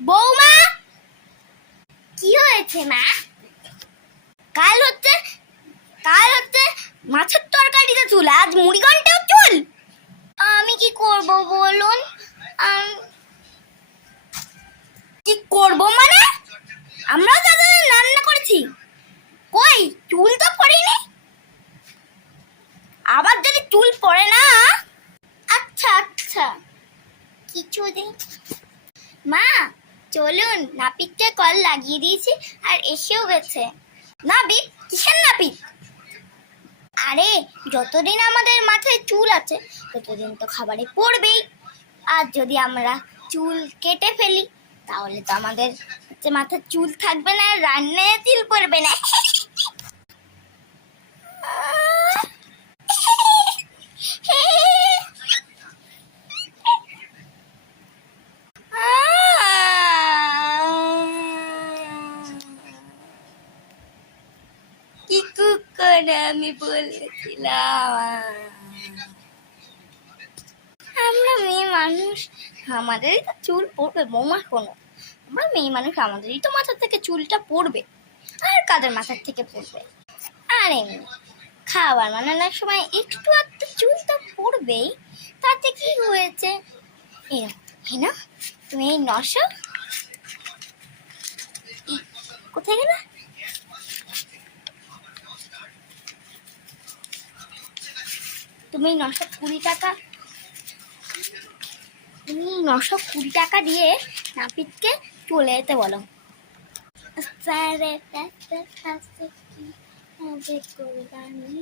বৌমা, কি হয়েছে মা? কাল হচ্ছে মাছের তরকারিতে চুল, আজ মুড়ি ঘন্টেও চুল। আমি কি করব বলুন? কি করব মানে? আমরা তো রান্না করেছি, কই চুল তো পড়েনি। আবার যদি চুল পড়ে না, আচ্ছা আচ্ছা কিছুদিন। মা চলুন, নাপিতকে কল লাগিয়ে দিয়েছি আর এসেও গেছে। নাপিত? কিসের নাপিত? আরে যতদিন আমাদের মাথায় চুল আছে ততদিন তো খাবারে পড়বেই। আর যদি আমরা চুল কেটে ফেলি তাহলে তো আমাদের মাথায় চুল থাকবে না, রান্নায় চুল পড়বে না। কি করে আমি বলেছিলাম আমরা মেয়ে মানুষ, আমাদেরই তো চুল পড়বে বৌমা। কোনো আমরা মেয়ে মানুষ, আমাদেরই তো মাথা থেকে চুলটা পড়বে, আর কাদের মাথার থেকে পড়বে? আর এমনি খাবার বানানোর সময় একটু একটু চুল তো পড়বেই, তাতে কি হয়েছে? না তুমি এই নশো কোথায় গেল? তুমি 920 টাকা দিয়ে নাপিতকে চলে যেতে বলো। স্যারের কাছে কি হবে কোরবানি?